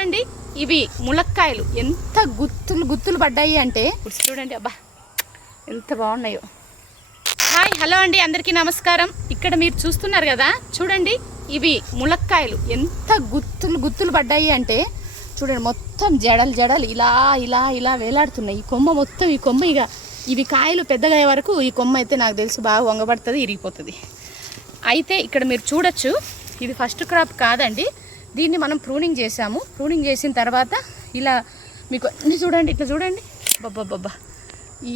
చూడండి ఇవి ములక్కాయలు ఎంత గుత్తులు పడ్డాయి అంటే చూడండి. అబ్బా ఎంత బాగున్నాయో. హాయ్ హలో అండి, అందరికీ నమస్కారం. ఇక్కడ మీరు చూస్తున్నారు కదా, చూడండి ఇవి ములక్కాయలు ఎంత గుత్తులు పడ్డాయి అంటే చూడండి. మొత్తం జడలు ఇలా ఇలా ఇలా వేలాడుతున్నాయి. ఈ కొమ్మ మొత్తం, ఈ కొమ్మ ఇక ఇవి కాయలు పెద్దగా అయ్యే వరకు ఈ కొమ్మ అయితే నాకు తెలిసి బాగా వంగబడుతుంది, ఇరిగిపోతుంది. అయితే ఇక్కడ మీరు చూడొచ్చు, ఇది ఫస్ట్ క్రాప్ కాదండి. దీన్ని మనం ప్రూనింగ్ చేసాము. ప్రూనింగ్ చేసిన తర్వాత ఇలా మీకు అన్ని చూడండి, ఇట్లా చూడండి. బాబ్బా ఈ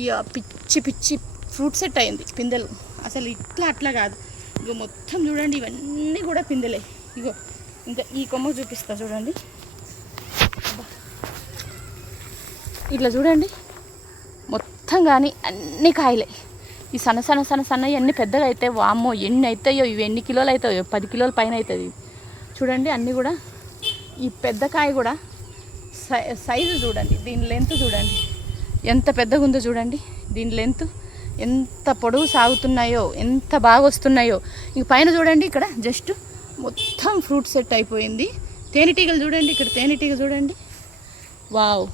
పిచ్చి ఫ్రూట్ సెట్ అయింది పిందెలు. అసలు ఇట్లా అట్లా కాదు, ఇగో మొత్తం చూడండి, ఇవన్నీ కూడా పిందెలే. ఇగో ఇంకా ఈ కొమ్మ చూపిస్తా చూడండి. ఇట్లా చూడండి మొత్తం కానీ అన్ని కాయలే. ఈ సన్న అన్నీ పెద్దగా అయితే వామ్మో ఎన్ని అవుతాయో, ఇవి ఎన్ని కిలోలు అవుతాయో, 10 కిలోల పైన అవుతుంది. చూడండి అన్నీ కూడా. ఈ పెద్ద కాయ కూడా సైజు చూడండి, దీని లెంత్ చూడండి ఎంత పెద్దగా ఉందో చూడండి. దీని లెంత్ ఎంత పొడవు సాగుతున్నాయో, ఎంత బాగా వస్తున్నాయో. ఇంక పైన చూడండి, ఇక్కడ జస్ట్ మొత్తం ఫ్రూట్ సెట్ అయిపోయింది. తేనెటీగలు చూడండి, ఇక్కడ తేనెటీగ చూడండి. వావ్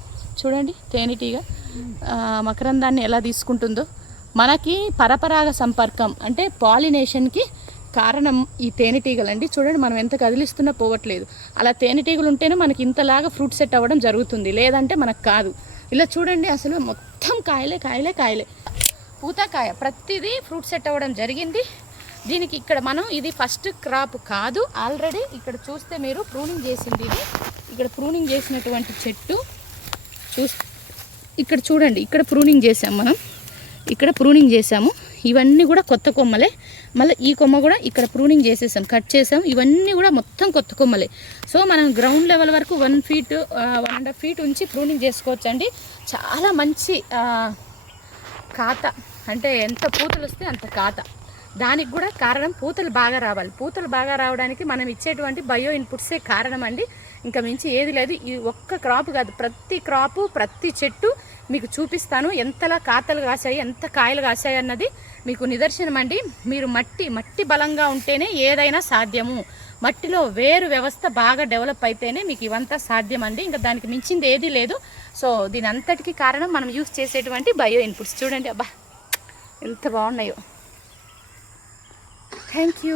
చూడండి, తేనెటీగ మకరందాన్ని ఎలా తీసుకుంటుందో. మనకి పరపరాగ సంపర్కం అంటే పాలినేషన్కి కారణం ఈ తేనెటీగలండి. చూడండి మనం ఎంత కదిలిస్తున్నా పోవట్లేదు. అలా తేనెటీగలు ఉంటేనే మనకి ఇంతలాగా ఫ్రూట్ సెట్ అవ్వడం జరుగుతుంది, లేదంటే మనకు కాదు. ఇలా చూడండి, అసలు మొత్తం కాయలే పూతకాయ ప్రతిదీ ఫ్రూట్ సెట్ అవ్వడం జరిగింది. దీనికి ఇక్కడ మనం ఇది ఫస్ట్ క్రాప్ కాదు, ఆల్రెడీ ఇక్కడ చూస్తే మీరు ప్రూనింగ్ చేసింది. ఇది ఇక్కడ ప్రూనింగ్ చేసినటువంటి చెట్టు ఇక్కడ చూడండి, ఇక్కడ ప్రూనింగ్ చేసాము మనం, ఇక్కడ ప్రూనింగ్ చేసాము. ఇవన్నీ కూడా కొత్త కొమ్మలే. మళ్ళీ ఈ కొమ్మ కూడా ఇక్కడ ప్రూనింగ్ చేసేసాం, కట్ చేసాం. ఇవన్నీ కూడా మొత్తం కొత్త కొమ్మలే. సో మనం గ్రౌండ్ లెవెల్ వరకు 1 ఫీట్ 1.5 ఫీట్ ఉంచి ప్రూనింగ్ చేసుకోవచ్చు అండి. చాలా మంచి కాత, అంటే ఎంత పూతలు వస్తే అంత కాత. దానికి కూడా కారణం పూతలు బాగా రావాలి. పూతలు బాగా రావడానికి మనం ఇచ్చేటువంటి బయో ఇన్పుట్సే కారణం అండి, ఇంకా మించి ఏది లేదు. ఈ ఒక్క క్రాప్ కాదు, ప్రతి క్రాపు ప్రతి చెట్టు మీకు చూపిస్తాను. ఎంతలా కాతలు కాసాయి, ఎంత కాయలు కాసాయి అన్నది మీకు నిదర్శనం అండి. మీరు మట్టి బలంగా ఉంటేనే ఏదైనా సాధ్యము. మట్టిలో వేరు వ్యవస్థ బాగా డెవలప్ అయితేనే మీకు ఇవంతా సాధ్యం అండి. ఇంకా దానికి మించింది ఏదీ లేదు. సో దీని అంతటికీ కారణం మనం యూస్ చేసేటువంటి బయో ఇన్పుట్స్. చూడండి అబ్బా ఎంత బాగున్నాయో. Thank you.